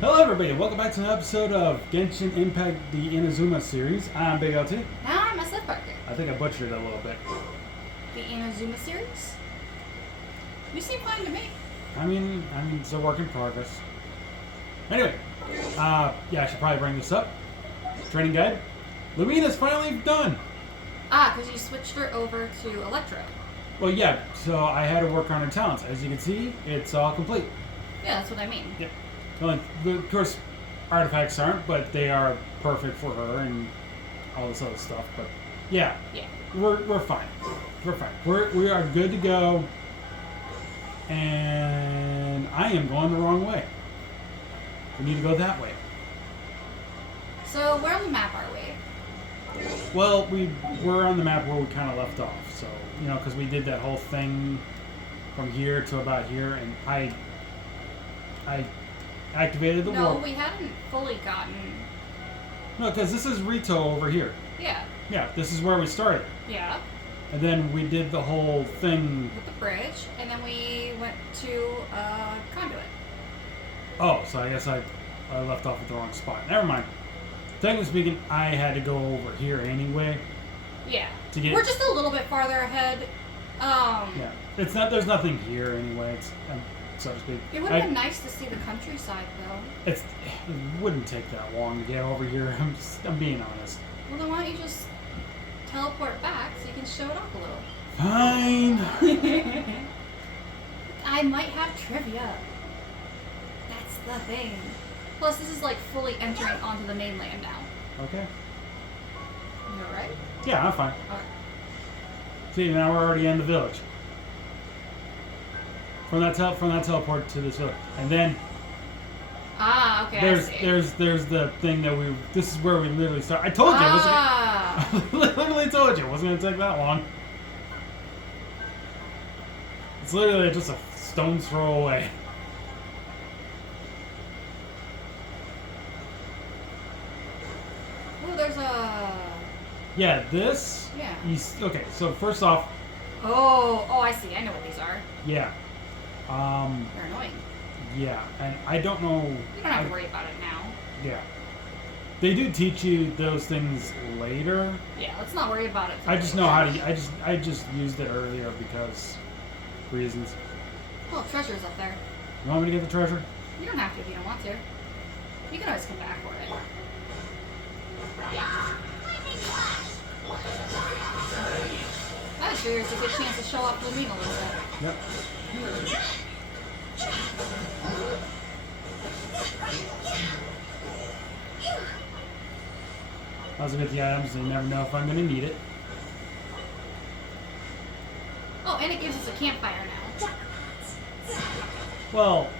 Hello everybody, welcome back to an episode of Genshin Impact the Inazuma series. I'm Big LT. Now I'm a Sith Parker. I think I butchered it a little bit. The Inazuma series? You seem fine to me. I mean, it's a work in progress. Anyway, yeah, I should probably bring this up. Training guide. Lumina's finally done. Because you switched her over to Electro. Well, yeah, so I had to work on her talents. As you can see, it's all complete. Yeah, that's what I mean. Yep. Well, of course, artifacts aren't, but they are perfect for her and all this other stuff. But yeah, we're fine. We're fine. We are good to go. And I am going the wrong way. We need to go that way. So where on the map are we? Well, we're on the map where we kind of left off. So because we did that whole thing from here to about here, and I activated the No, warp. we hadn't fully gotten. No, because this is Rito over here. Yeah. Yeah, this is where we started. Yeah. And then we did the whole thing. With the bridge, and then we went to Conduit. Oh, so I guess I left off at the wrong spot. Never mind. Technically speaking, I had to go over here anyway. Yeah. We're just a little bit farther ahead. Yeah. It's not. There's nothing here anyway. It's so to speak. It would have been nice to see the countryside, though. It wouldn't take that long to get over here. I'm being honest. Well, then why don't you just teleport back so you can show it off a little? Fine. I might have trivia. That's the thing. Plus, this is like fully entering onto the mainland now. Okay. You alright? Yeah, I'm fine. Okay. See, now we're already in the village. From that teleport to this village, and then Okay. there's the thing that this is where we literally start. I told you it wasn't. I literally told you it wasn't gonna take that long. It's literally just a stone's throw away. Oh, there's a. Yeah, this. Yeah. Okay, so first off. Oh, I see. I know what these are. Yeah. They're annoying. Yeah, and I don't know. You don't have to worry about it now. Yeah. They do teach you those things later. Yeah, let's not worry about it. I just know how to. I just used it earlier because reasons. Oh, treasure's up there. You want me to get the treasure? You don't have to if you don't want to. You can always come back for it. That sure is a good chance to show off Lumine a little bit. Yep. I was get the items, and you never know if I'm going to need it. Oh, and it gives us a campfire now. Well,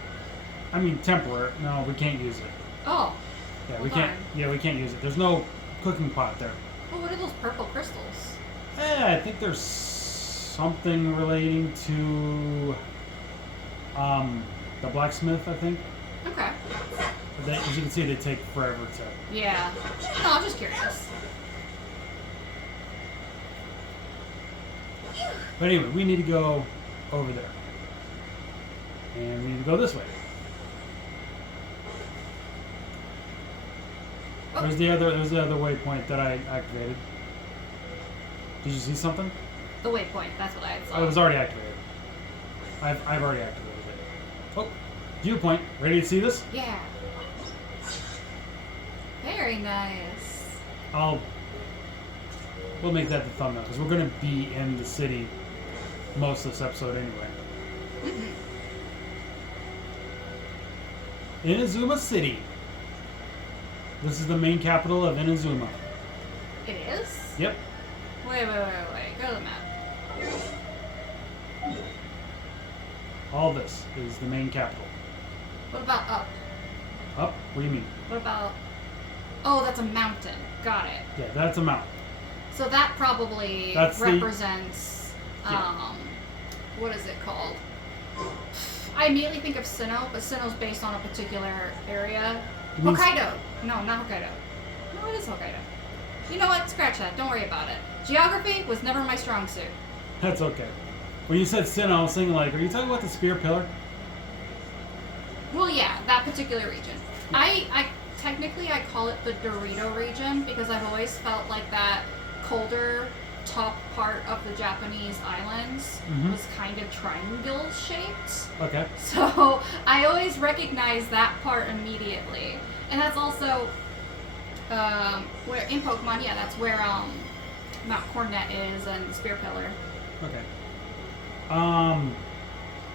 I mean temporary. No, we can't use it. Oh. Yeah, Hold we can't. on. Yeah, we can't use it. There's no cooking pot there. Oh, what are those purple crystals? I think there's something relating to the blacksmith. I think. Okay. As you can see, they take forever to. Yeah. No, I'm just curious. But anyway, we need to go over there, and we need to go this way. Oh. There's the other waypoint that I activated. Did you see something? The waypoint. That's what I saw. Oh, it was already activated. I've already activated it. Oh, viewpoint. Ready to see this? Yeah. Very nice. We'll make that the thumbnail because we're going to be in the city most of this episode anyway. Inazuma City. This is the main capital of Inazuma. It is? Yep. Wait. Go to the map. All this is the main capital. What about up? Up? What do you mean? What about... Oh, that's a mountain. Got it. Yeah, that's a mountain. So that probably That's represents... Yeah. What is it called? I immediately think of Sinnoh, but Sinnoh's based on a particular area. Hokkaido! No, not Hokkaido. No, it is Hokkaido. You know what? Scratch that. Don't worry about it. Geography was never my strong suit. That's okay. When you said Sinnoh, I was thinking like, are you talking about the spear pillar? Well, yeah, that particular region. I technically I call it the Dorito region because I've always felt like that colder top part of the Japanese islands was kind of triangle shaped. Okay. So I always recognize that part immediately, and that's also where in Pokemon, yeah, that's where Mount Coronet is and Spear Pillar. Okay.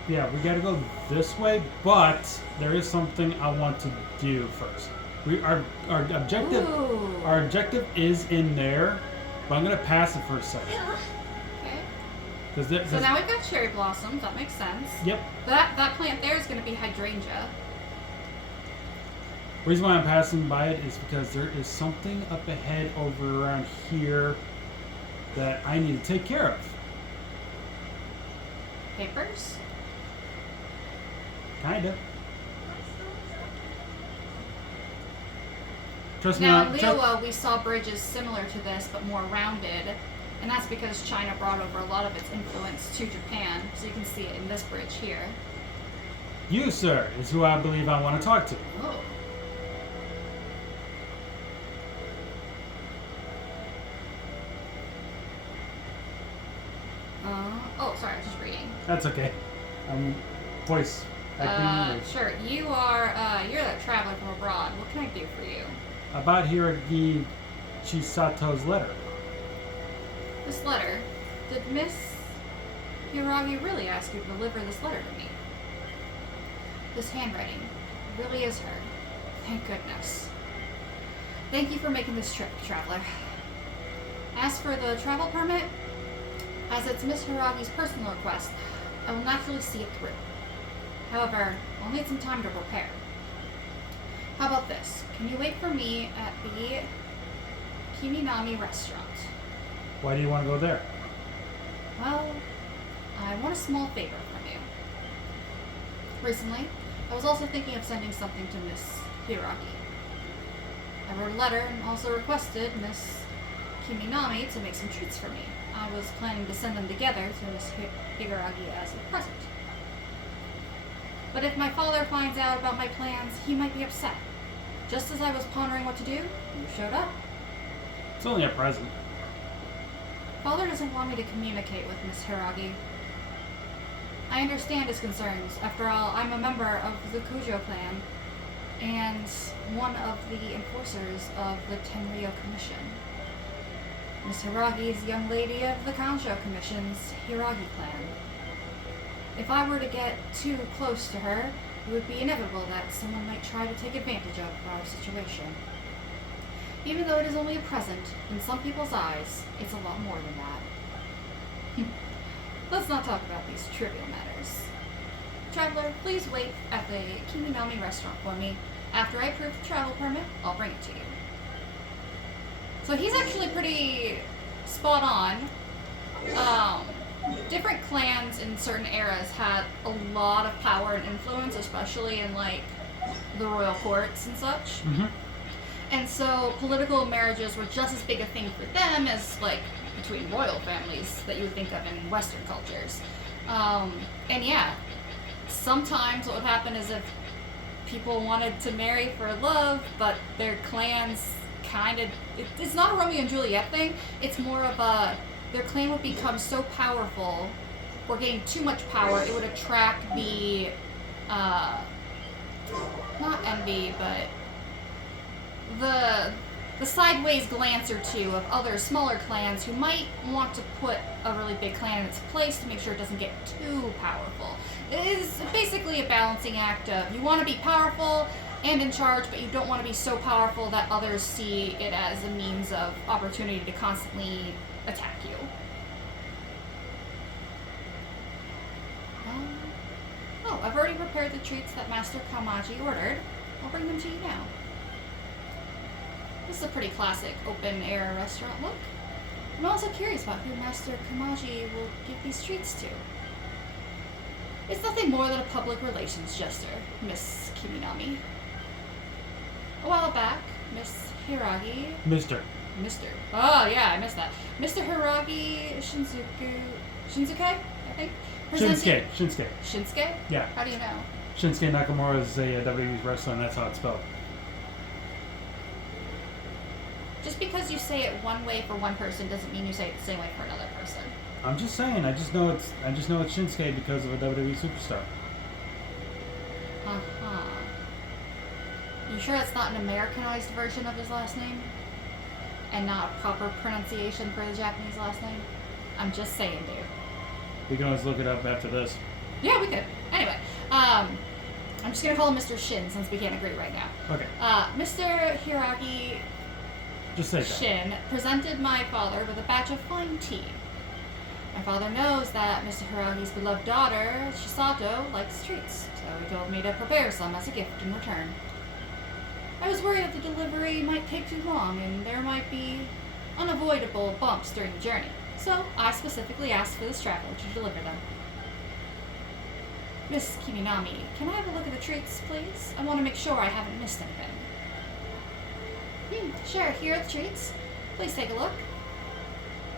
Yeah, we gotta go this way, but there is something I want to do first. Our objective Ooh. our objective is in there, but I'm gonna pass it for a second. Okay. So now we've got cherry blossoms. That makes sense. Yep. That plant there is going to be hydrangea. The reason why I'm passing by it is because there is something up ahead over around here that I need to take care of. Papers? Kinda. Trust me. Now, in Liyue, we saw bridges similar to this, but more rounded. And that's because China brought over a lot of its influence to Japan. So you can see it in this bridge here. You, sir, is who I believe I want to talk to. Oh. Oh, sorry, I was just reading. That's okay. Voice acting. Sure. You are, you're that traveler from abroad. What can I do for you? About Hiragi Chisato's letter. This letter? Did Miss Hiragi really ask you to deliver this letter to me? This handwriting really is her. Thank goodness. Thank you for making this trip, traveler. As for the travel permit, as it's Miss Hiragi's personal request, I will naturally see it through. However, I'll need some time to prepare. How about this? Can you wait for me at the Kiminami restaurant? Why do you want to go there? Well, I want a small favor from you. Recently, I was also thinking of sending something to Miss Hiragi. I wrote a letter and also requested Miss Kiminami to make some treats for me. I was planning to send them together to Miss Hiragi as a present. But if my father finds out about my plans, he might be upset. Just as I was pondering what to do, you showed up. It's only a present. Father doesn't want me to communicate with Miss Hiragi. I understand his concerns. After all, I'm a member of the Kujo clan and one of the enforcers of the Tenryo Commission. Miss Hiragi is young lady of the Kansho Commission's Hiragi clan. If I were to get too close to her, it would be inevitable that someone might try to take advantage of our situation. Even though it is only a present, in some people's eyes, it's a lot more than that. Let's not talk about these trivial matters. Traveler, please wait at the Kiminami restaurant for me. After I approve the travel permit, I'll bring it to you. So he's actually pretty spot on. Different clans in certain eras had a lot of power and influence, especially in like the royal courts and such. Mm-hmm. And so political marriages were just as big a thing for them as like between royal families that you would think of in Western cultures. And yeah, sometimes what would happen is if people wanted to marry for love, but their clans it's not a Romeo and Juliet thing, it's more of a, their clan would become so powerful or gain too much power, it would attract the, not envy, but the sideways glance or two of other smaller clans who might want to put a really big clan in its place to make sure it doesn't get too powerful. It is basically a balancing act of you want to be powerful and in charge, but you don't want to be so powerful that others see it as a means of opportunity to constantly attack you. Oh, I've already prepared the treats that Master Kamaji ordered. I'll bring them to you now. This is a pretty classic open-air restaurant look. I'm also curious about who Master Kamaji will give these treats to. It's nothing more than a public relations gesture, Miss Kiminami. A while back, Miss Hiragi... Mr. Oh, yeah, I missed that. Mr. Hiragi Shinsuke, I think? Shinsuke. Shinsuke? Yeah. How do you know? Shinsuke Nakamura is a WWE wrestler, and that's how it's spelled. Just because you say it one way for one person doesn't mean you say it the same way for another person. I'm just saying. I just know it's Shinsuke because of a WWE superstar. You sure it's not an Americanized version of his last name? And not a proper pronunciation for the Japanese last name? I'm just saying, dude. We can always look it up after this. Yeah, we could. Anyway, I'm just gonna call him Mr. Shin since we can't agree right now. Okay. Mr. Hiragi Just say that. Shin presented my father with a batch of fine tea. My father knows that Mr. Hiragi's beloved daughter, Shisato, likes treats, so he told me to prepare some as a gift in return. I was worried that the delivery might take too long and there might be unavoidable bumps during the journey, so I specifically asked for this traveler to deliver them. Miss Kiminami, can I have a look at the treats, please? I want to make sure I haven't missed anything. Sure, here are the treats. Please take a look.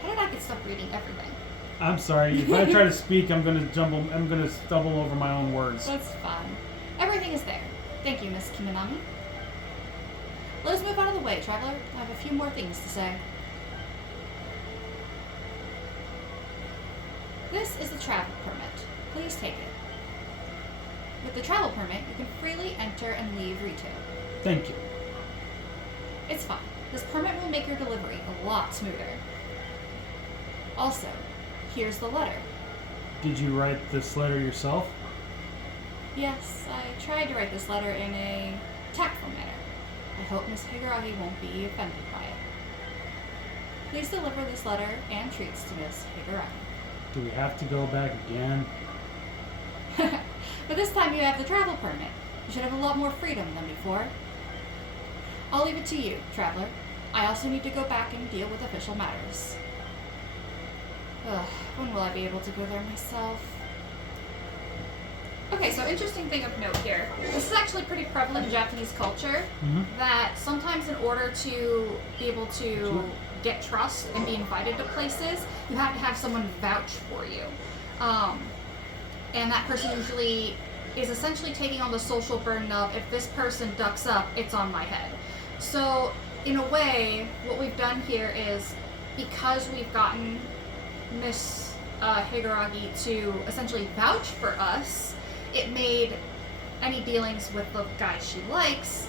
How did I get stuck reading everything? I'm sorry. If I try to speak, I'm gonna stumble over my own words. That's fine. Everything is there. Thank you, Miss Kiminami. Let us move out of the way, traveler. I have a few more things to say. This is the travel permit. Please take it. With the travel permit, you can freely enter and leave Rito. Thank you. It's fine. This permit will make your delivery a lot smoother. Also, here's the letter. Did you write this letter yourself? Yes, I tried to write this letter in a tactful manner. I hope Miss Higaragi won't be offended by it. Please deliver this letter and treats to Miss Higaragi. Do we have to go back again? But this time you have the travel permit. You should have a lot more freedom than before. I'll leave it to you, traveler. I also need to go back and deal with official matters. Ugh, when will I be able to go there myself? Okay, so interesting thing of note here. This is actually pretty prevalent in Japanese culture, that sometimes in order to be able to get trust and be invited to places, you have to have someone vouch for you. And that person usually is essentially taking on the social burden of, if this person ducks up, it's on my head. So, in a way, what we've done here is, because we've gotten Miss Higaragi to essentially vouch for us, it made any dealings with the guy she likes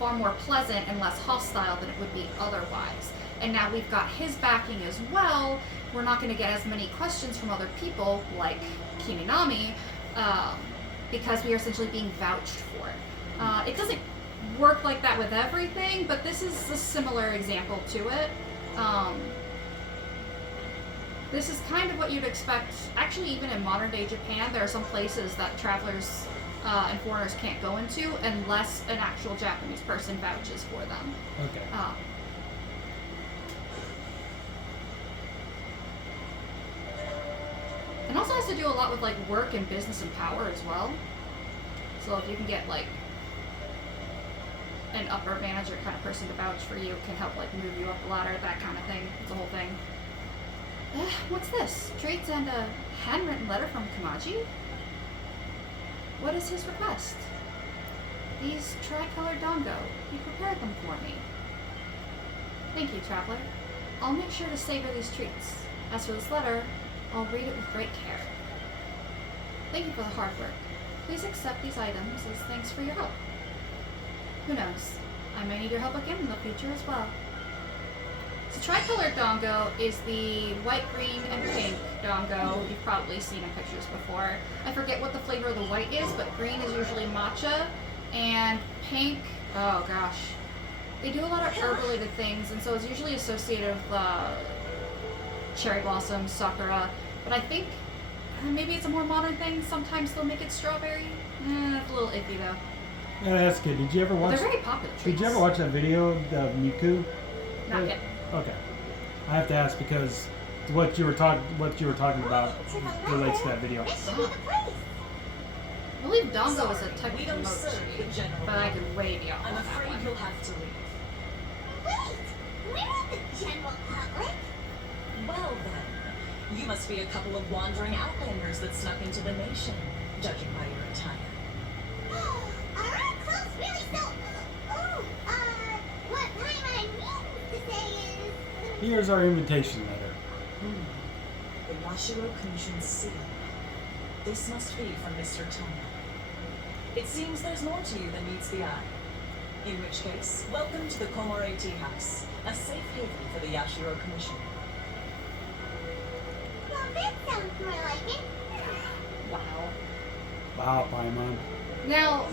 far more pleasant and less hostile than it would be otherwise. And now we've got his backing as well. We're not going to get as many questions from other people, like Kiminami, because we are essentially being vouched for. It doesn't work like that with everything, but this is a similar example to it. This is kind of what you'd expect. Actually, even in modern day Japan, there are some places that travelers and foreigners can't go into unless an actual Japanese person vouches for them. Okay. And also has to do a lot with like work and business and power as well. So if you can get like an upper manager kind of person to vouch for you, can help like move you up the ladder, that kind of thing. It's a whole thing. What's this? Treats and a handwritten letter from Kamaji? What is his request? These tricolored dango. He prepared them for me. Thank you, traveler. I'll make sure to savor these treats. As for this letter, I'll read it with great care. Thank you for the hard work. Please accept these items as thanks for your help. Who knows? I may need your help again in the future as well. So tricolored dango is the white, green, and pink dango. You've probably seen in pictures before. I forget what the flavor of the white is, but green is usually matcha, and pink, oh gosh. They do a lot of herb-related things, and so it's usually associated with cherry blossoms, sakura, but I think maybe it's a more modern thing. Sometimes they'll make it strawberry. That's a little iffy though. Yeah, that's good. Did you ever watch? They're very popular treats. Did you ever watch that video of Miku? Not yet. Okay. I have to ask because what you were talking about relates to that video. I believe dango is a type of mochi, but I could way be off on that afraid one. you'll have to leave. Wait! We're at the general public. Well then, you must be a couple of wandering outlanders that snuck into the nation, judging by your attire. Here's our invitation letter. The Yashiro Commission's seal. This must be from Mr. Toma. It seems there's more to you than meets the eye. In which case, welcome to the Komore Tea House, a safe haven for the Yashiro Commission. Well, that sounds more like it. Wow. Wow, Paimon. Now,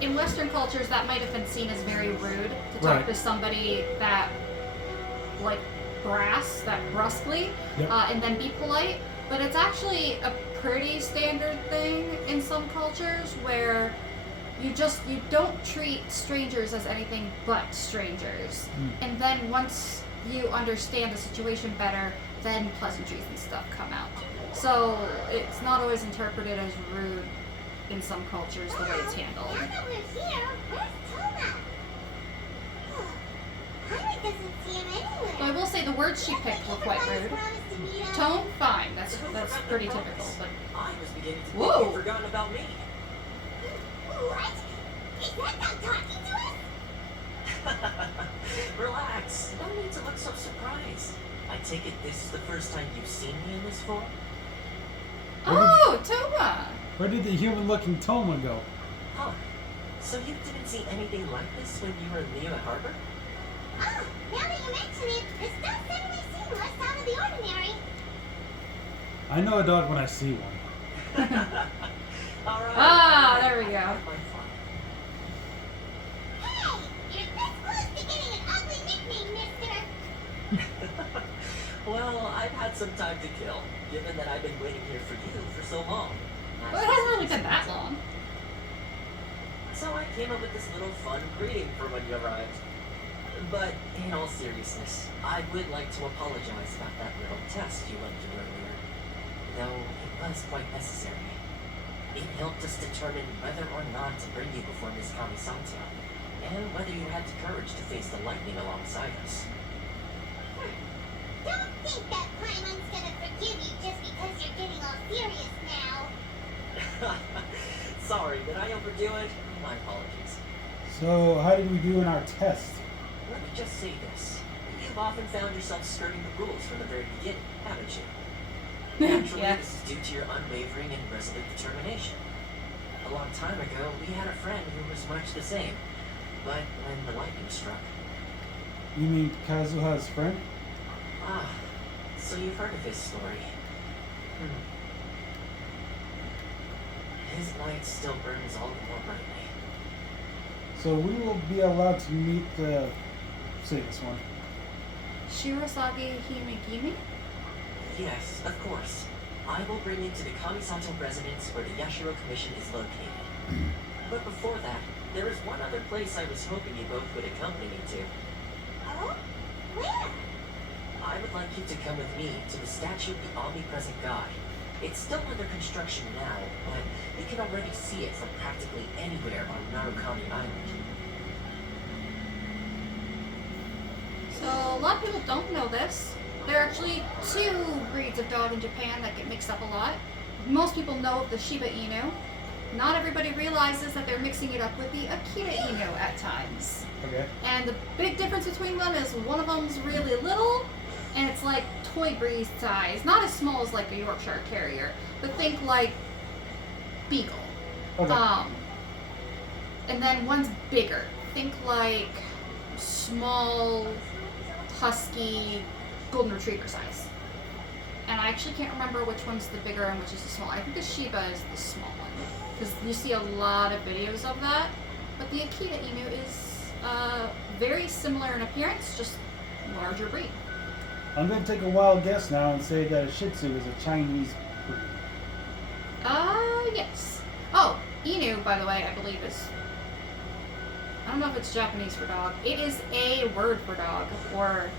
in Western cultures, that might have been seen as very rude to talk Right. to somebody that, like, that brusquely, Yep. and then be polite. But it's actually a pretty standard thing in some cultures where you don't treat strangers as anything but strangers. And then once you understand the situation better, then pleasantries and stuff come out. So it's not always interpreted as rude in some cultures the way it's handled. Now that we're here, where's Toma? Pilot doesn't see him anywhere. So I will say the words she picked were quite rude. Tone, fine. That's pretty typical. But I was beginning to Whoa. think you'd forgotten about me. What? Is that dog talking to us? Relax. No need to look so surprised. I take it this is the first time you've seen me in this form? oh, Toma! Where did the human-looking Toma go? Huh. So you didn't see anything like this when you were in Lima Harbor? Ah, now that you mention it, this does suddenly seem less out of the ordinary. I know a dog when I see one. Alright. Ah, there we go. Have my fun. Hey, you're this close to getting an ugly nickname, mister. Well, I've had some time to kill, given that I've been waiting here for you for so long. Well, it hasn't really been that long. So I came up with this little fun greeting for when you arrived. But in all seriousness, I would like to apologize about that little test you went through earlier. Though it was quite necessary. It helped us determine whether or not to bring you before Miss Kamisato, and whether you had the courage to face the lightning alongside us. Don't think that Paimon's gonna forgive you just because you're getting all serious now. Sorry, did I overdo it? My apologies. So, how did we do in our test? Let me just say this. You've often found yourself skirting the rules from the very beginning, haven't you? Naturally, Yeah. this is due to your unwavering and resolute determination. A long time ago, we had a friend who was much the same. But when the lightning struck... You mean Kazuha's friend? Ah, so you've heard of his story. His light still burns all the more brightly. So we will be allowed to meet the... Say this one. Shirosage Himegimi? Yes, of course. I will bring you to the Kamisato residence where the Yashiro Commission is located. But before that, there is one other place I was hoping you both would accompany me to. Oh? Where? I would like you to come with me to the statue of the omnipresent god. It's still under construction now, but you can already see it from practically anywhere on Narukami Island. So a lot of people don't know this. There are actually two breeds of dog in Japan that get mixed up a lot. Most people know of the Shiba Inu. Not everybody realizes that they're mixing it up with the Akita Inu at times. Okay. And the big difference between them is one of them's really little, and it's like toy breed size. Not as small as like a Yorkshire Terrier, but think like Beagle. Okay. And then one's bigger. Think like small, husky, golden retriever size. And I actually can't remember which one's the bigger and which is the small. I think the Shiba is the small one, because you see a lot of videos of that. But the Akita Inu is very similar in appearance, just larger breed. I'm going to take a wild guess now and say that a Shih Tzu is a Chinese breed. Yes. Oh, Inu, by the way, I believe is... I don't know if it's Japanese for dog. It is a word for dog, or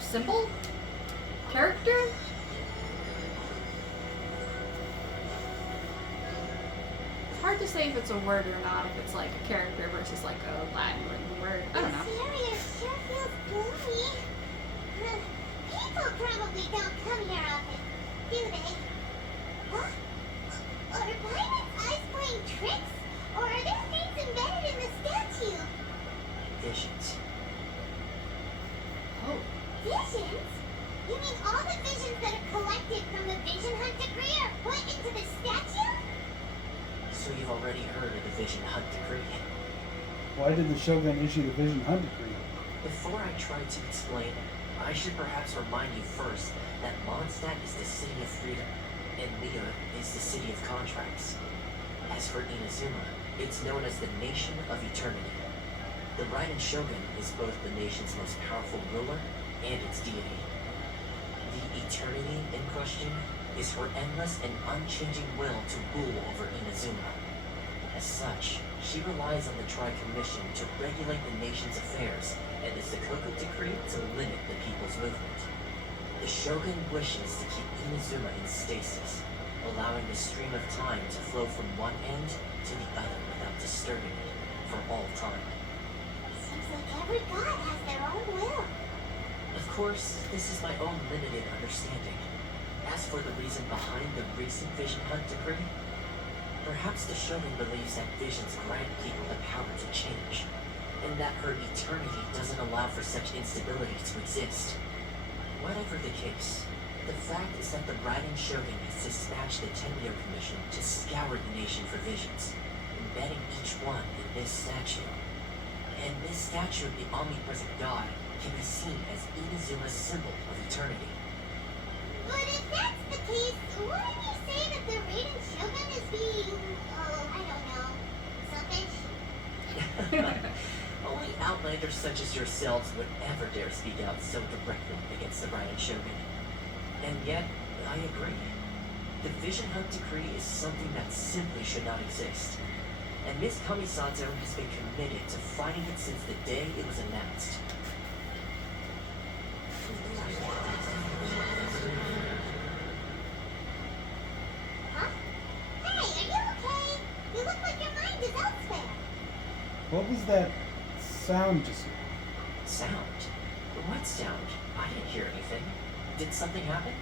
symbol? Character? It's hard to say if it's a word or not, if it's like a character versus like a Latin word. I don't know. This area sure feels gloomy. People probably don't come here often, do they? Huh? Are pirates' eyes playing tricks? Or are there things embedded in the statue? Visions. Oh. heard of the Vision Hunt Decree. Why did the Shogun issue the Vision Hunt Decree? Before I try to explain, I should perhaps remind you first that Mondstadt is the city of freedom, and Lea is the city of contracts. As for Inazuma, it's known as the Nation of Eternity. The Raiden Shogun is both the nation's most powerful ruler and its deity. The Eternity in question is her endless and unchanging will to rule over Inazuma. As such, she relies on the Tri-Commission to regulate the nation's affairs and the Sakoku Decree to limit the people's movement. The Shogun wishes to keep Inazuma in stasis, allowing the stream of time to flow from one end to the other without disturbing it for all time. Seems like every god has their own will. Of course, this is my own limited understanding. As for the reason behind the recent Vision Hunt Decree, perhaps the Shogun believes that visions grant people the power to change, and that her eternity doesn't allow for such instability to exist. Whatever the case, the fact is that the Raiden Shogun has dispatched the Tenryo Commission to scour the nation for visions, embedding each one in this statue. And this statue of the omnipresent god can be seen as Inazuma's symbol of eternity. But if that's the case, wouldn't you say that the Raiden Shogun is being, I don't know, selfish? Only outlanders such as yourselves would ever dare speak out so directly against the Raiden Shogun. And yet, I agree. The Vision Hunt Decree is something that simply should not exist. And Miss Kamisato has been committed to fighting it since the day it was announced. Huh? Hey, are you okay? You look like your mind is elsewhere. What was that sound just now? Sound? What sound? I didn't hear anything. Did something happen?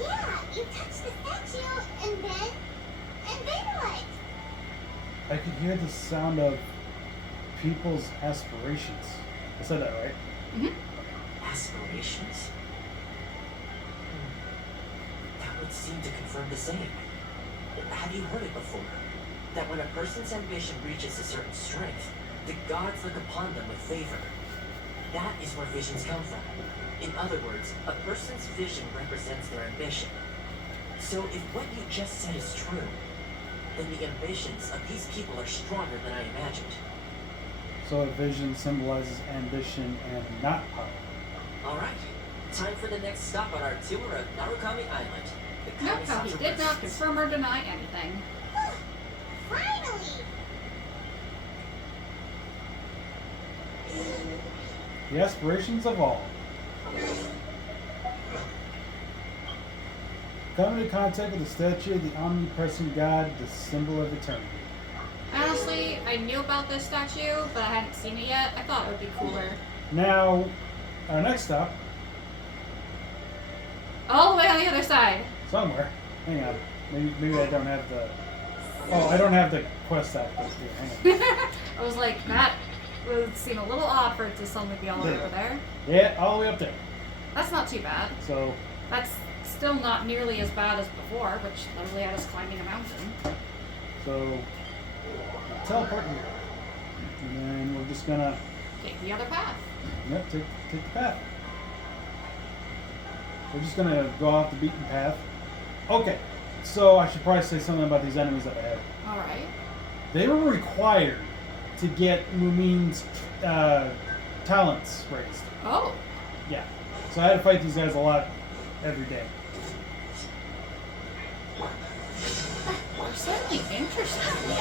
Yeah, you touched the statue, and then what? I could hear the sound of people's aspirations. I said that right? Mm-hmm. Aspirations? That would seem to confirm the same. Have you heard it before? That when a person's ambition reaches a certain strength, the gods look upon them with favor. That is where visions come from. In other words, a person's vision represents their ambition. So if what you just said is true, then the ambitions of these people are stronger than I imagined. So a vision symbolizes ambition and not power. Alright, time for the next stop on our tour of Narukami Island. The Nope, how he Kamisato did not Princess. confirm or deny anything. Finally! The aspirations of all. Come into contact with the statue of the omnipresent god, the symbol of eternity. Honestly, I knew about this statue, but I hadn't seen it yet. I thought it would be cooler. Now, our next stop, All the way on the other side. somewhere. Hang on. Maybe I don't have the... Oh, I don't have the quest active here. Hang on. I was like, that would seem a little odd for it to suddenly be all Yeah. over there. Yeah, all the way up there. That's not too bad. So, That's still not nearly as bad as before, which literally had us climbing a mountain. teleport here. And then we're just gonna... Take the other path. Yep, take the path. We're just gonna go off the beaten path. Okay, so I should probably say something about these enemies up ahead. Alright. They were required to get Mumin's talents raised. Oh. Yeah. So I had to fight these guys a lot every day. They're certainly interesting.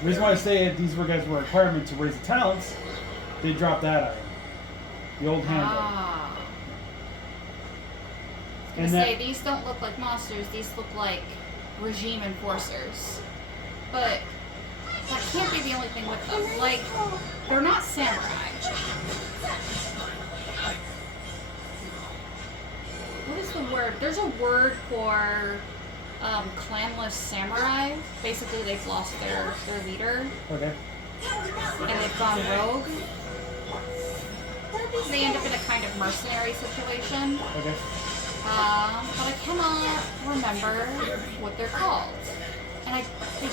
The reason why I say these were guys were a requirement to raise the talents, they dropped that item. The old handle. Ah. I And was gonna say, that, these don't look like monsters, these look like regime enforcers. But that can't be the only thing with them. Like, they're not samurai. What is the word? There's a word for clanless samurai. Basically, they've lost their leader okay. and they've gone rogue. They end up in a kind of mercenary situation. Okay. But I cannot remember what they're called. And I think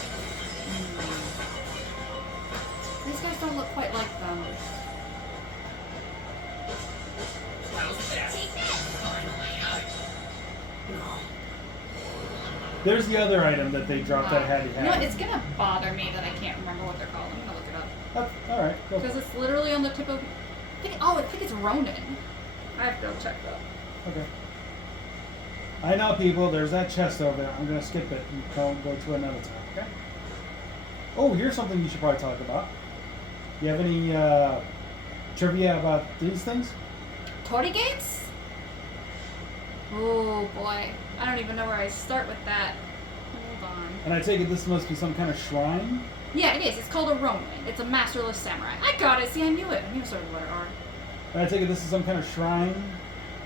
these guys don't look quite like them. There's the other item that they dropped that had to You have. know what? It's gonna bother me that I can't remember what they're called. I'm gonna look it up. All right. Go. Because it's literally on the tip of. I think it's Ronin. I have to go check that. Okay. I know, people. There's that chest over there. I'm gonna skip it and go to another time. Okay. Oh, here's something you should probably talk about. You have any trivia about these things? Torii gates? Oh boy. I don't even know where I start with that. Hold on. And I take it this must be some kind of shrine? Yeah, it is. It's called a Ronin. It's a masterless samurai. I got it. See, I knew it. I knew it started with a letter R. And I take it this is some kind of shrine?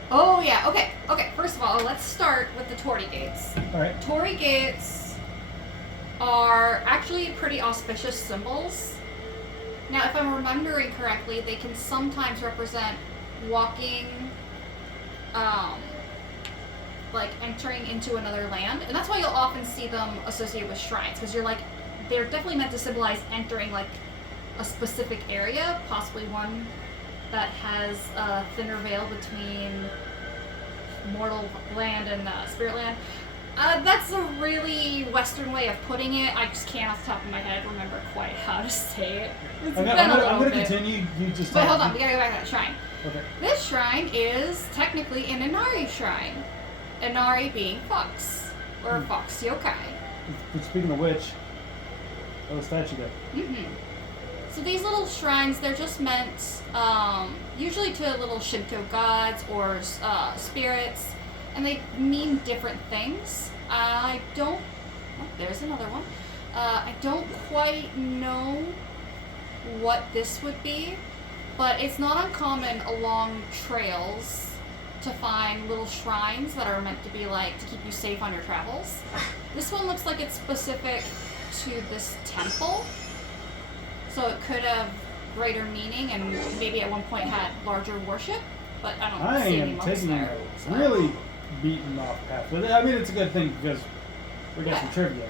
Oh yeah. Okay. First of all, let's start with the Torii gates. All right. Torii gates are actually pretty auspicious symbols. Now, if I'm remembering correctly, they can sometimes represent walking, like entering into another land, and that's why you'll often see them associated with shrines, because they're definitely meant to symbolize entering like a specific area, possibly one that has a thinner veil between mortal land and spirit land. That's a really Western way of putting it. I just can't off the top of my head remember quite how to say it. It's been a little I'm gonna bit. continue. You just. But hold on, we gotta go back to that shrine. Okay. This shrine is technically an Inari shrine. Inari being fox, or fox yokai. But speaking of which, oh, statue there. So these little shrines, they're just meant usually to little Shinto gods or spirits, and they mean different things. There's another one. I don't quite know what this would be, but it's not uncommon along trails to find little shrines that are meant to be like to keep you safe on your travels. This one looks like it's specific to this temple, so it could have greater meaning and maybe at one point had larger worship, but I don't see any am monks taking there. a really beaten off path, but I mean it's a good thing because we got some trivia.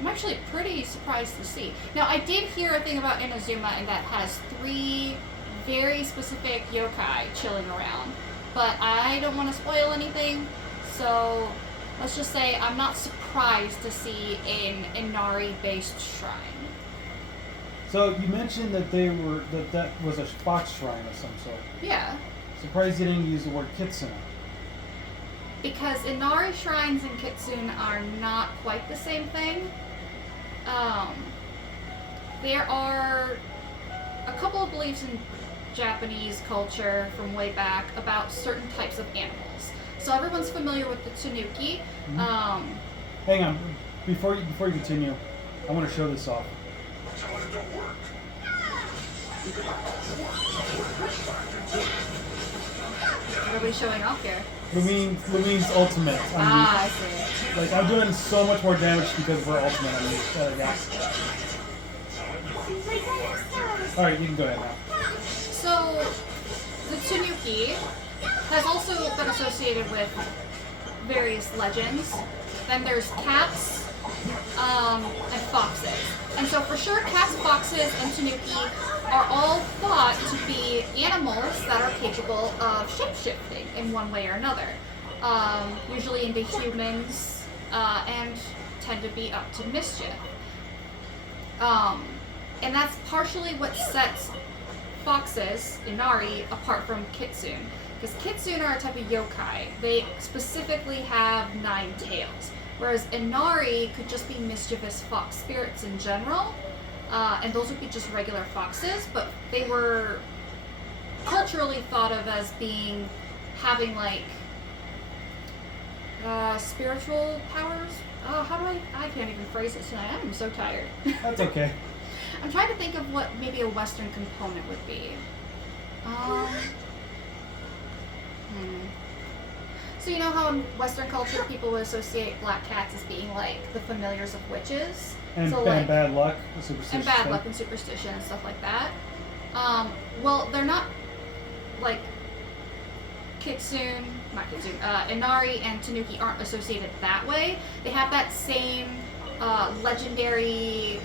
I'm actually pretty surprised to see. Now, I did hear a thing about Inazuma, and that has 3 very specific yokai chilling around. But I don't want to spoil anything, so let's just say I'm not surprised to see an Inari-based shrine. So you mentioned that that was a fox shrine of some sort. Yeah. Surprised you didn't use the word kitsune. Because Inari shrines and kitsune are not quite the same thing. There are a couple of beliefs in Japanese culture from way back about certain types of animals. So everyone's familiar with the tanuki. Hang on, before you continue, I want to show this off. What are we showing off here? Lumine's ultimate. I see. Like, I'm doing so much more damage because we're ultimate on these other guys. Alright, you can go ahead now. So, the tanuki has also been associated with various legends. Then there's cats and foxes. And so for sure, cats, foxes, and tanuki are all thought to be animals that are capable of shape-shifting in one way or another. Usually into humans, and tend to be up to mischief. And that's partially what sets foxes, Inari, apart from kitsune. Because kitsune are a type of yokai. They specifically have 9 tails. Whereas Inari could just be mischievous fox spirits in general. And those would be just regular foxes, but they were culturally thought of as having like spiritual powers. Oh, how do I can't even phrase it tonight. I'm so tired. That's okay. I'm trying to think of what maybe a Western component would be. So you know how in Western culture people would associate black cats as being like the familiars of witches? And, so, and like, bad luck, superstition. and bad luck and superstition and stuff like that. Well, they're not like Kitsune, not Kitsune, Inari and Tanuki aren't associated that way. They have that same legendary,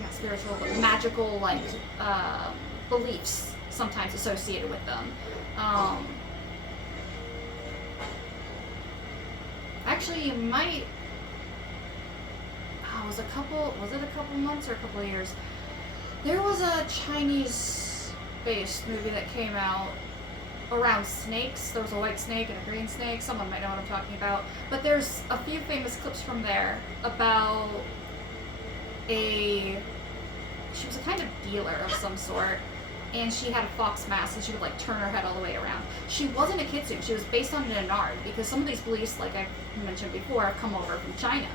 not spiritual, but magical, like, beliefs sometimes associated with them. Actually, you might. Was it a couple months or a couple of years? There was a Chinese-based movie that came out around snakes. There was a white snake and a green snake. Someone might know what I'm talking about. But there's a few famous clips from there about she was a kind of dealer of some sort, and she had a fox mask, and she would like turn her head all the way around. She wasn't a kitsune. She was based on an Inari, because some of these beliefs, like I mentioned before, have come over from China.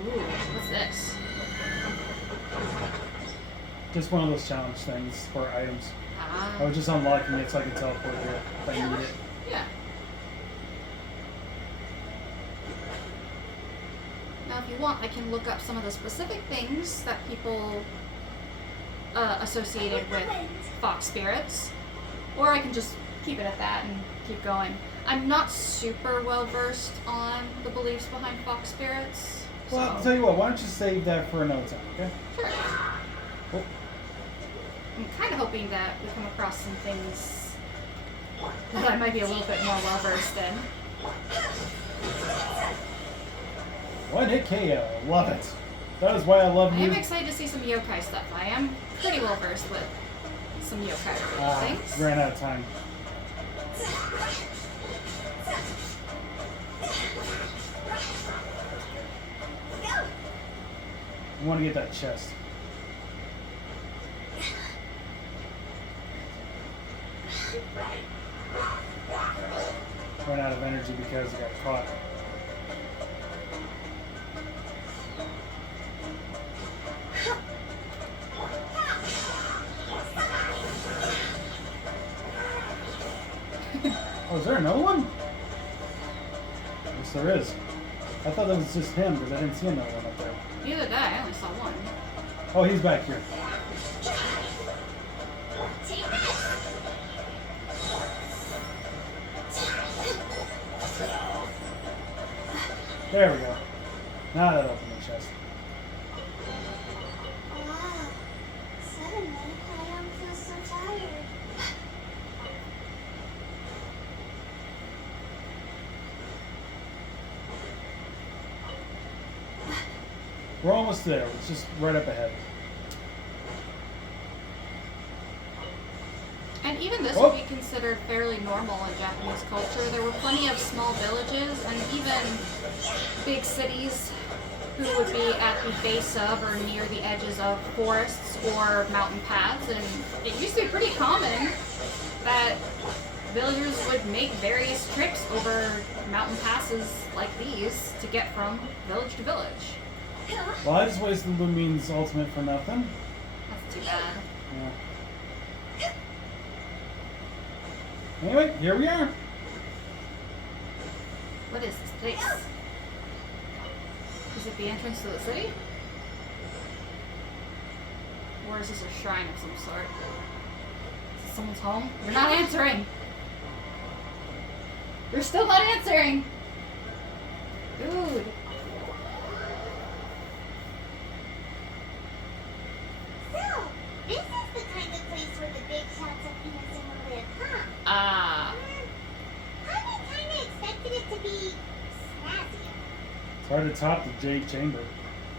Ooh, what's this? Just one of those challenge things for items. Ah. I was just unlocking it so I can teleport here if I need it. Yeah. Now, if you want, I can look up some of the specific things that people associated with fox spirits, or I can just keep it at that and keep going. I'm not super well versed on the beliefs behind fox spirits. Well, so. I'll tell you what, why don't you save that for another time, okay? Sure. Oh. I'm kind of hoping that we come across some things that I might be a little bit more well versed in. One hit KO. Love it. That is why I love I you. am excited to see some yokai stuff. I am pretty well versed with some yokai things. Ran out of time. I want to get that chest. Ran out of energy because I got caught. Oh, is there another one? Yes, there is. I thought that was just him because I didn't see another one up there. Neither did I. I only saw one. Oh, he's back here. There we go. Now that opened the chest. Wow. Suddenly, I don't feel so tired. We're almost there. It's just right up ahead. And even this Oh. would be considered fairly normal in Japanese culture. There were plenty of small villages and even big cities who would be at the base of or near the edges of forests or mountain paths. And it used to be pretty common that villagers would make various trips over mountain passes like these to get from village to village. Well, I just wasted Lumine's ultimate for nothing. That's too bad. Yeah. Anyway, here we are. What is this place? Is it the entrance to the city? Or is this a shrine of some sort? Is this someone's home? You're not answering! You're still not answering! Dude. So, this is the kind of place where the big shots of Inazuma live, huh? Ah. I kinda expected it to be snazzier. It's hard to top the Jade Chamber.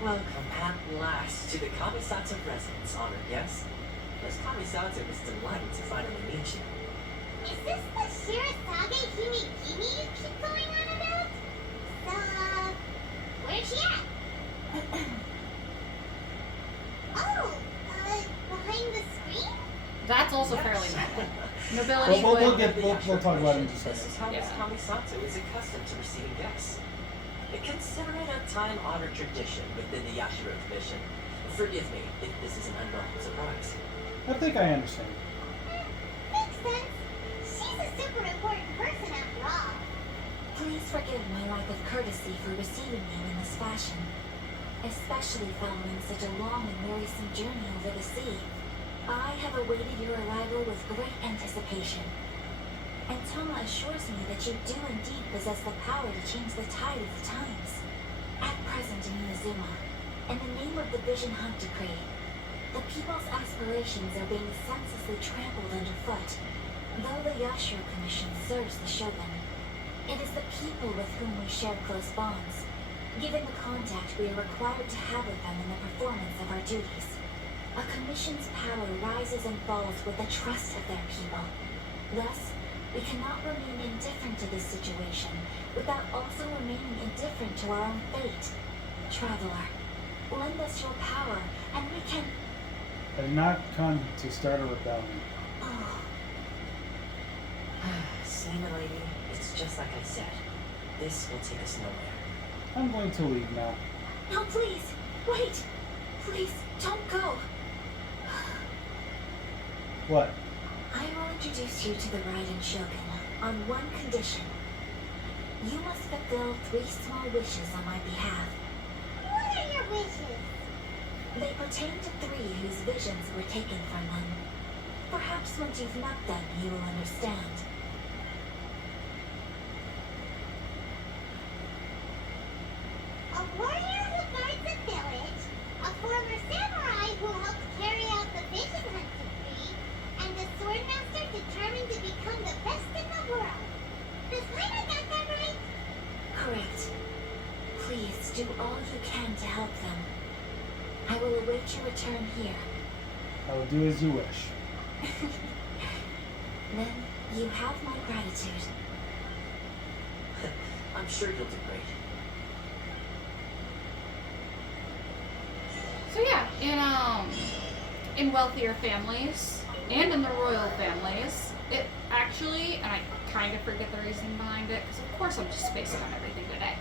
Welcome at last to the Kamisatsu residence, honored guest. Miss Kamisatsu is delighted to finally meet you. Is this the Shirasage Himigimi you keep going on about? So, where's she at? Oh, behind the screen? That's also Yes. fairly normal. Nobility We'll talk about it in just a This is second. how Miss Yeah. Kamisatsu is accustomed to receiving guests. Consider it a time-honored tradition within the Yashiro tradition. Forgive me if this is an unwelcome surprise. I think I understand. Makes sense. She's a super important person after all. Please forgive my lack of courtesy for receiving you in this fashion, especially following such a long and wearisome journey over the sea. I have awaited your arrival with great anticipation. And Toma assures me that you do indeed possess the power to change the tide of the times. At present in Inazuma, in the name of the Vision Hunt Decree, the people's aspirations are being senselessly trampled underfoot. Though the Yashiro Commission serves the Shogun, it is the people with whom we share close bonds, given the contact we are required to have with them in the performance of our duties. A commission's power rises and falls with the trust of their people. Thus, we cannot remain indifferent to this situation without also remaining indifferent to our own fate. Traveler, lend us your power, and we can... I did not come to start a rebellion. Oh, Same lady, it's just like I said. This will take us nowhere. I'm going to leave now. no, please! Wait! Please, don't go! What? I will introduce you to the Raiden Shogun on one condition. You must fulfill 3 small wishes on my behalf. What are your wishes? They pertain to 3 whose visions were taken from them. Perhaps once you've met them, you will understand. A warrior who guards a village, a former samurai who helped carry out the Vision Hunt Decree, and a swordmaster determined to become the best in the world. Does Paimon got that right? Correct. Please do all you can to help them. I will await your return here. I will do as you wish. Then you have my gratitude. I'm sure you'll do great. So yeah, in wealthier families and in the royal families, it actually, and I kind of forget the reasoning behind it, because of course I'm just spacing on everything today,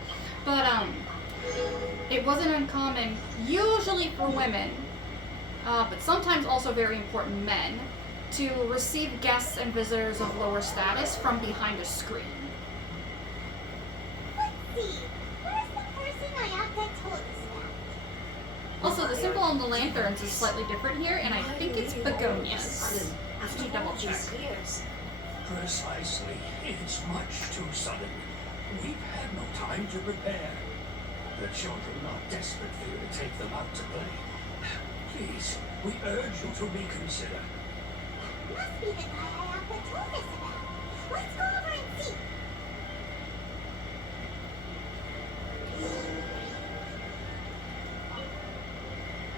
but it wasn't uncommon, usually for women, but sometimes also very important men, to receive guests and visitors of lower status from behind a screen. Let's see. Where's the person Ayaka told us about? Also, the symbol on the lanterns is slightly different here, and I think it's begonias. After Let me double all check. these years. Precisely. It's much too sudden. We've had no time to prepare. The children are desperate for you to take them out to play. Please, we urge you to reconsider. Must be the guy Ayaka told us about. Let's go over and see.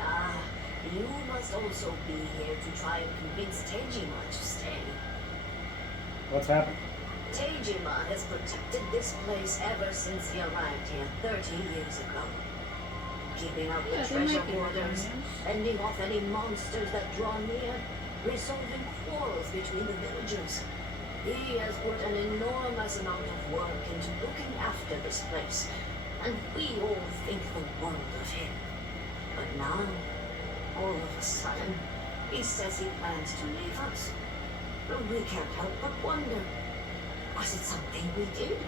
Ah, you must also be here to try and convince Tejima to stay. What's happened? Tejima has protected this place ever since he arrived here 30 years ago. Keeping out Yeah, the they treasure might be hoarders, begonias. fending off any monsters that draw near, resolving quarrels between the villagers. He has put an enormous amount of work into looking after this place, and we all think the world of him. But now, all of a sudden, he says he plans to leave us. We can't help but wonder, was it something we did?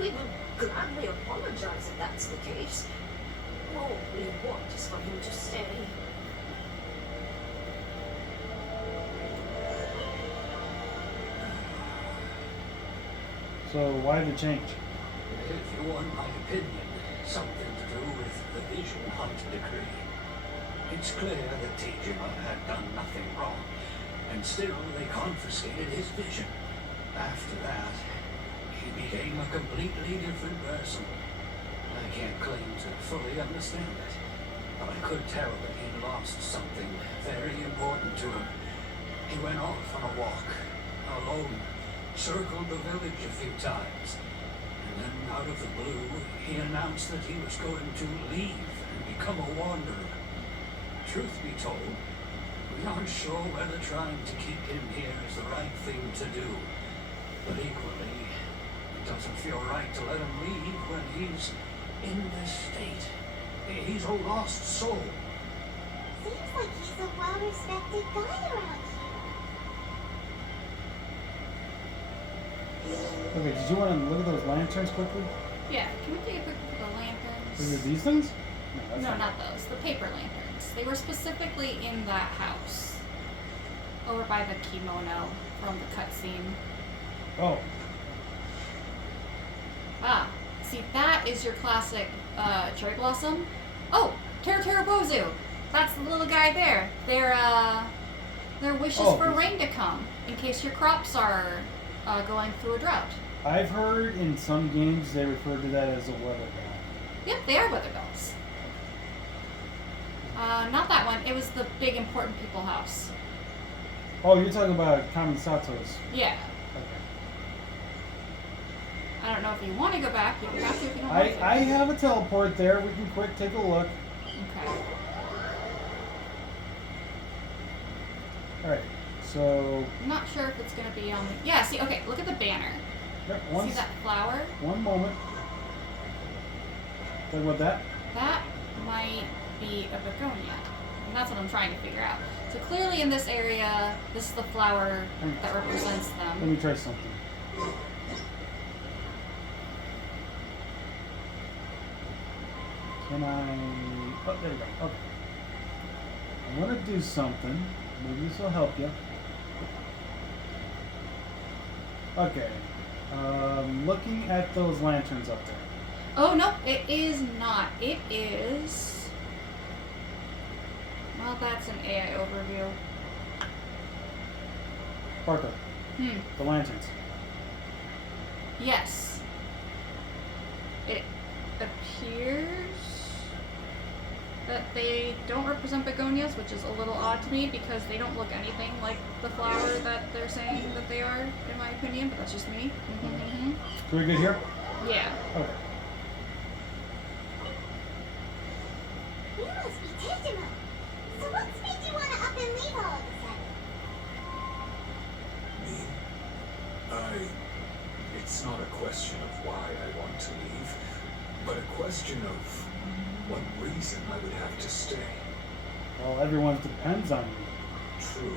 We will gladly apologize if that's the case. All we want is for him to stay. So why the change? If you want my opinion, something to do with the Vision Hunt Decree. It's clear that Tejima had done nothing wrong, and still they confiscated his vision. After that, he became a completely different person. I can't claim to fully understand it, but I could tell that he lost something very important to him. He went off on a walk, alone, circled the village a few times, and then out of the blue, he announced that he was going to leave and become a wanderer. Truth be told, we aren't sure whether trying to keep him here is the right thing to do. But equally, it doesn't feel right to let him leave when he's in this state. He's a lost soul. Seems like he's a well-respected guy around here. Okay, did you want to look at those lanterns quickly? Yeah, can we take a quick look at the lanterns? Is it these things? No, that's No, not those. The paper lanterns. They were specifically in that house. over by the kimono from the cutscene. Oh, Ah, see, that is your classic cherry blossom. Oh, Terraterabozu. That's the little guy there. Their wishes Oh, for yes. rain to come in case your crops are going through a drought. I've heard in some games they refer to that as a weather bell. Yep, they are weather bells. Not that one. It was the big important people house. Oh, you're talking about Kamisato's. Yeah. Okay. I don't know if you want to go back. You don't have to if you don't want I to. have a teleport there. We can quick take a look. Okay. Alright, so... I'm not sure if it's going to be on the... Yeah, see, okay, look at the banner. Yep, See that flower? one moment. Talk about that. That might be a begonia. And that's what I'm trying to figure out. So clearly in this area, this is the flower that represents Let them. me try something. Can I... Oh, there we go. Okay. I want to do something. Maybe this will help you. Okay. Looking at those lanterns up there. Oh, no, it is not. It is... Well, that's an AI overview. Parker, the lanterns. Yes. It appears that they don't represent begonias, which is a little odd to me because they don't look anything like the flower that they're saying that they are, in my opinion, but that's just me. So we good here? Yeah. Okay. You must be Tejima. So what's made you want to up and leave all of a sudden? Me? It's not a question of why I want to leave, but a question of what reason I would have to stay. Well, everyone depends on you. True,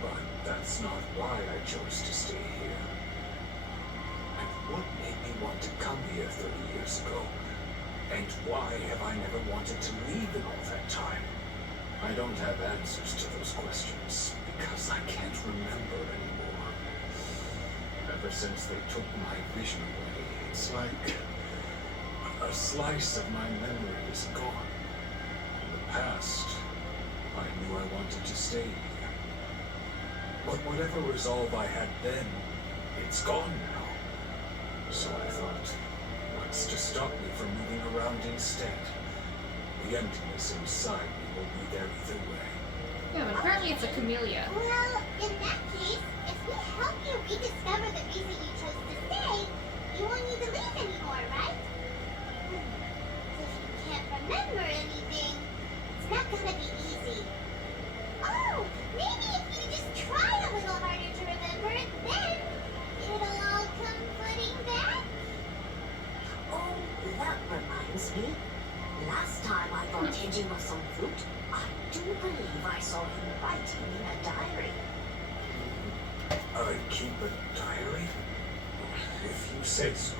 but that's not why I chose to stay here. And what made me want to come here 30 years ago? And why have I never wanted to leave in all that time? I don't have answers to those questions because I can't remember anymore. Ever since they took my vision away, it's like a slice of my memory is gone. In the past, I knew I wanted to stay here. But whatever resolve I had then, it's gone now. So I thought, what's to stop me from moving around instead? The emptiness inside me will be there either way. Yeah, but apparently it's a camellia. Well, in that case, if we help you rediscover the reason you chose to stay, you won't need to leave anymore, right? So if you can't remember anything, it's not gonna be easy. Oh, maybe if you just try a little harder to remember, then it'll all come flooding back. Oh, that reminds me. Last time I brought Hejima some fruit, I do believe I saw him writing in a diary. I keep a diary? If you say so.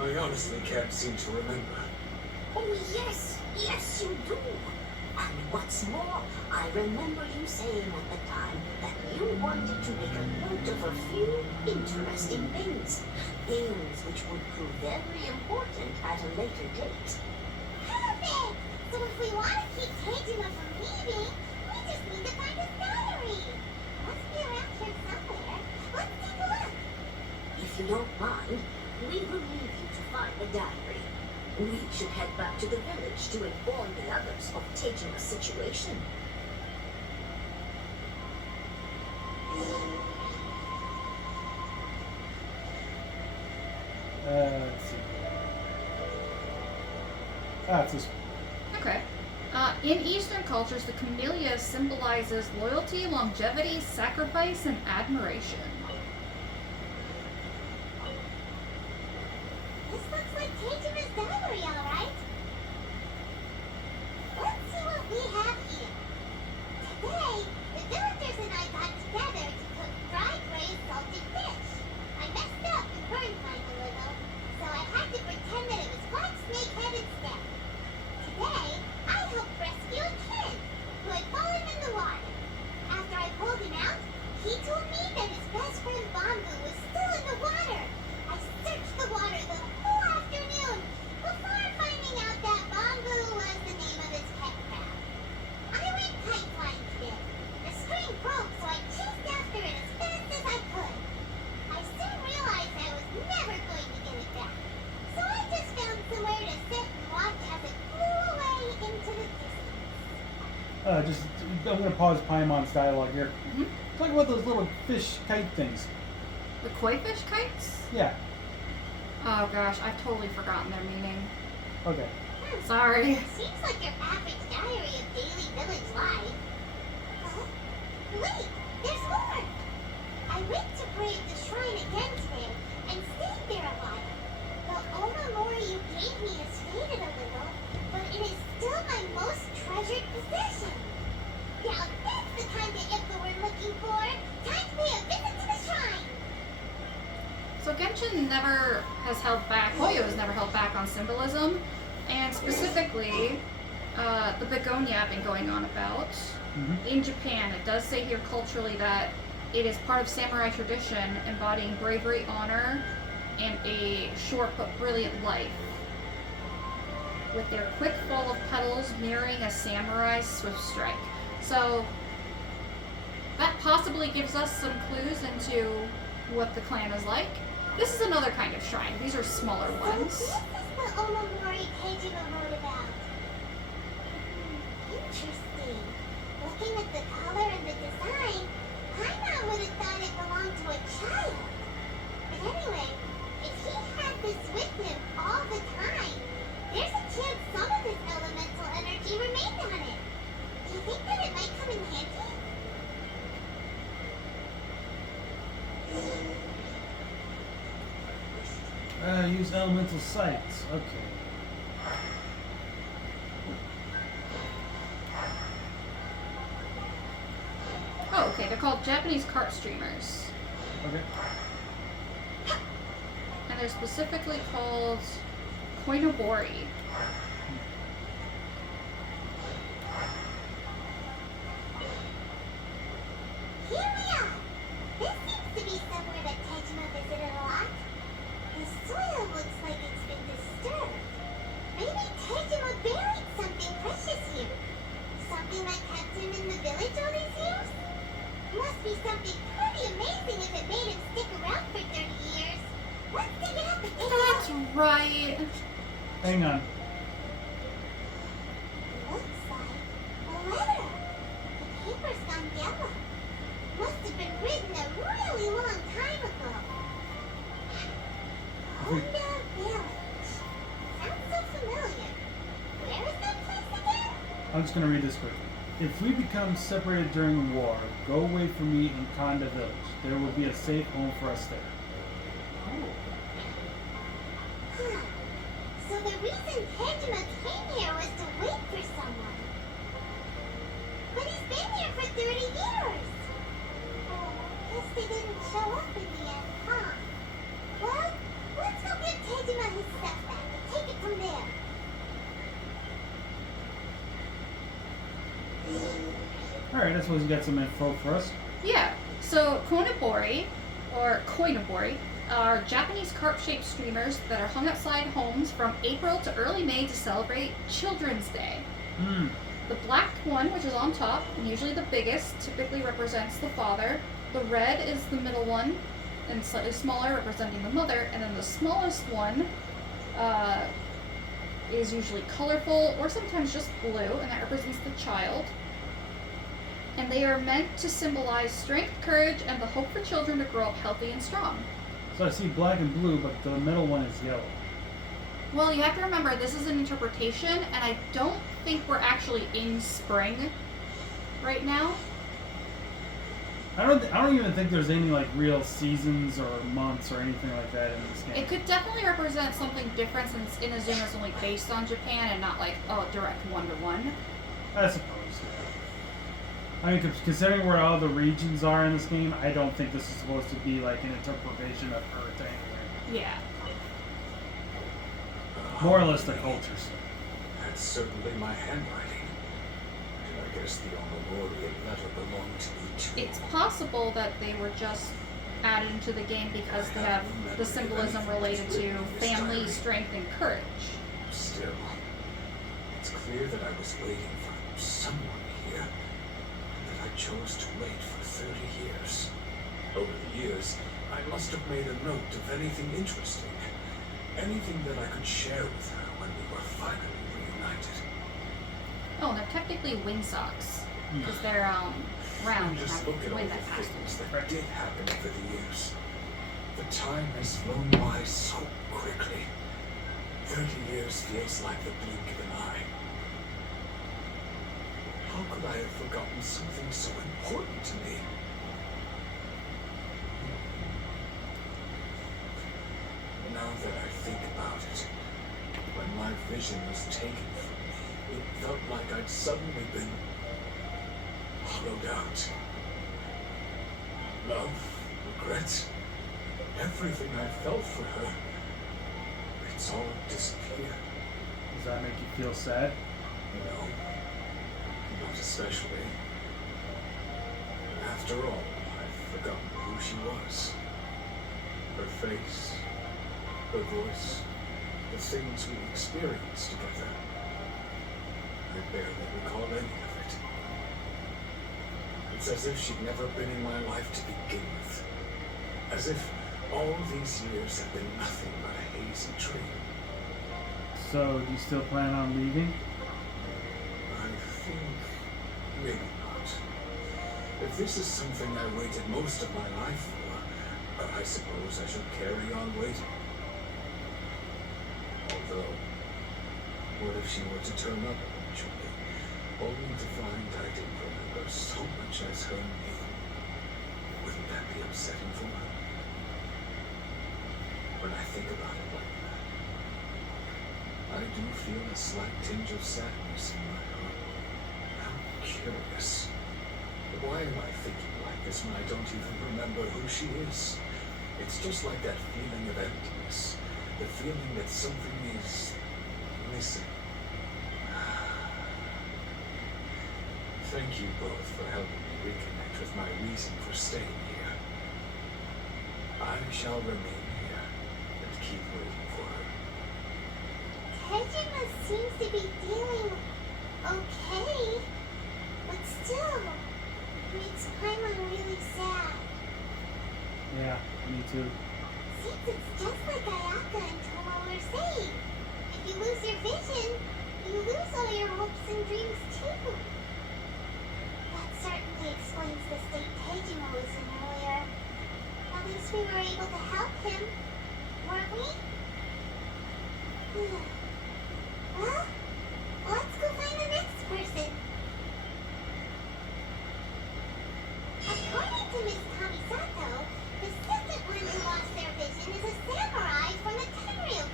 I honestly can't seem to remember. Oh, yes, yes, you do. And what's more, I remember you saying at the time that you wanted to make a note of a few interesting things. Things which would prove very important at a later date. Perfect! So if we want to keep Tejima from leaving, we just need to find his diary. Must be around here somewhere. Let's take a look. If you don't mind, we will leave you to find the diary. We should head back to the village to inform the others of Tejima's situation. Let's see. It's this one. Okay. In Eastern cultures, the camellia symbolizes loyalty, longevity, sacrifice, and admiration. This looks like Tejima's diary, alright. Let's see what we have here. Today, the villagers and I got together to cook fried braised salted fish. I messed up and burned mine a little, so I had to pretend that it was black snakehead instead. Today, I helped rescue a kid who had fallen in the water. After I I'm gonna pause Paimon's dialogue here. Hmm. Talk about those little fish kite things. The koi fish kites? Yeah. Oh gosh, I've totally forgotten their meaning. Okay. Sorry. Seems like your average diary of daily village life. Huh? Wait, there's more! I went to brave the shrine again today and stayed there a while. The Omamori you gave me has faded a little, but it is still my most treasured possession. Now that's the kind of info we're looking for. Time to pay a visit to the shrine. So Genshin never has held back, Hoyo has never held back on symbolism, and specifically, the begonia I've been going on about. Mm-hmm. In Japan, it does say here culturally that it is part of samurai tradition, embodying bravery, honor, and a short but brilliant life. With their quick fall of petals mirroring a samurai's swift strike. So, that possibly gives us some clues into what the clan is like. This is another kind of shrine. These are smaller So ones. this is the Omamori Kejima wrote about. Interesting. Looking at the color and the design, Paimon would have thought it belonged to a child. But anyway, if he had this with him all the time, there's a chance some of his elemental energy remained on it. Do you think that it might come in handy? Use elemental sights. Okay. Oh, okay. They're called Japanese carp streamers. Okay. And they're specifically called koinobori. Here we are! This seems to be somewhere that Kejima visited a lot. The soil looks like it's been disturbed. Maybe Kejima buried something precious here. Something that kept him in the village all these years? Must be something pretty amazing if it made him stick around for 30 years. Let's dig it up and take a That's look. right. Hang on. Looks like a letter. The paper's gone yellow. Must have been written a really long time ago. Honda Village. Sounds so familiar. Where is that place again? I'm just gonna read this quickly. If we become separated during war, go wait for me in Konda Village. There will be a safe home for us there. Huh. So the reason Kejima came here was to wait for someone. But he's been here for 30 years. Oh, guess they didn't show up in the end, huh? Well, let's go give Kejima his stuff back and take it from there. Alright, I suppose you got some info for us. Yeah. So koinobori, or koinobori, are Japanese carp-shaped streamers that are hung outside homes from April to early May to celebrate Children's Day. Hmm. The black one, which is on top, and usually the biggest, typically represents the father. The red is the middle one, and slightly smaller, representing the mother. And then the smallest one is usually colorful, or sometimes just blue, and that represents the child. And they are meant to symbolize strength, courage, and the hope for children to grow up healthy and strong. So I see black and blue, but the middle one is yellow. Well, you have to remember, this is an interpretation, and I don't think we're actually in spring right now. I don't even think there's any like real seasons or months or anything like that in this game. It could definitely represent something different since Inazuma is only based on Japan and not like, oh, direct one-to-one. I suppose. I mean, considering where all the regions are in this game, I don't think this is supposed to be like an interpretation of Earth anyway. Yeah. More or less the cultures. That's certainly my handwriting. I guess the Omamori letter belonged to me too. It's possible that they were just added into the game because they have the symbolism related to family, strength, and courage. Still, it's clear that I was waiting for someone here, and that I chose to wait for 30 years. Over the years, I must have made a note of anything interesting, anything that I could share with her when we were finally reunited. Oh, they're technically windsocks. Because they're, round and Just have look at all wind the that passes things them. that did happen over the years. The time has flown by so quickly. 30 years feels like the blink of an eye. How could I have forgotten something so important to me? Now that I think about it, when my vision was taken from me, it felt like I'd suddenly been hollowed out. Love, regret, everything I felt for her, it's all disappeared. Does that make you feel sad? No, not especially. After all, I've forgotten who she was. Her face, her voice, the things we experienced together. I barely recall any of it. It's as if she'd never been in my life to begin with. As if all these years have been nothing but a hazy dream. So, do you still plan on leaving? I think maybe not. If this is something I waited most of my life for, I suppose I should carry on waiting. Although, what if she were to turn up eventually, only to find I didn't remember so much as her name? Wouldn't that be upsetting for her? When I think about it like that, I do feel a slight tinge of sadness in my heart. I'm curious. Why am I thinking like this when I don't even remember who she is? It's just like that feeling of emptiness. The feeling that something is missing. Thank you both for helping me reconnect with my reason for staying here. I shall remain here and keep waiting for her. Tejima seems to be feeling okay, but still, it makes Paimon really sad. Yeah, me too. Seems it's just like Ayaka and Tomo were saying. If you lose your vision, you lose all your hopes and dreams too. That certainly explains the state Tejima was in earlier. At least we were able to help him, weren't we? Well, let's go find the next person. According to Miss Kamisato, the second one who lost their vision is a samurai from the Tenryou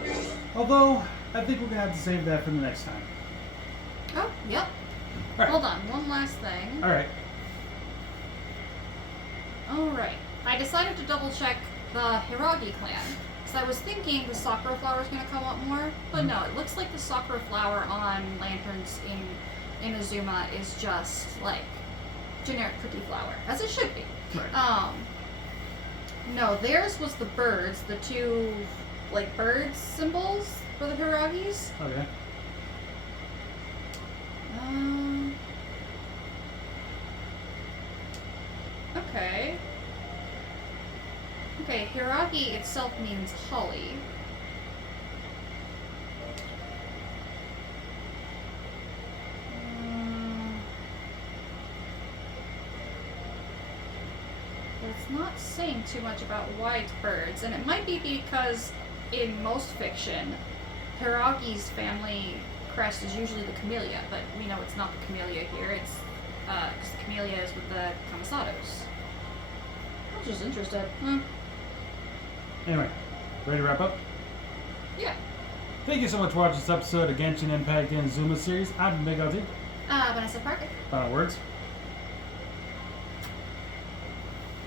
Commission. Although, I think we're gonna have to save that for the next time. Oh, yep. Alright. Hold on, one last thing. Alright. Alright. I decided to double check the Hiragi clan. Because I was thinking the sakura flower is going to come up more. But no, it looks like the sakura flower on lanterns in Inazuma is just like generic pretty flower. As it should be. Right. No, theirs was the birds. The two, like, birds symbols for the Hiragis. Okay. Okay. Okay, Hiragi itself means holly. But it's not saying too much about white birds, and it might be because in most fiction, Hiragi's family crest is usually the camellia, but we know it's not the camellia here. It's because the camellia is with the Kamisatos. I was just interested. Anyway, ready to wrap up? Yeah. Thank you so much for watching this episode of Genshin Impact Inazuma series. I'm Big LT. Vanessa Parker. Final words.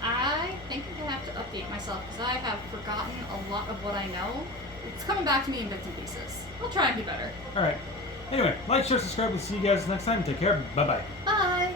I think I'm gonna have to update myself because I have forgotten a lot of what I know. It's coming back to me in bits and pieces. I'll try and be better. Alright. Anyway, like, share, subscribe. We'll see you guys next time. Take care. Bye-bye. Bye!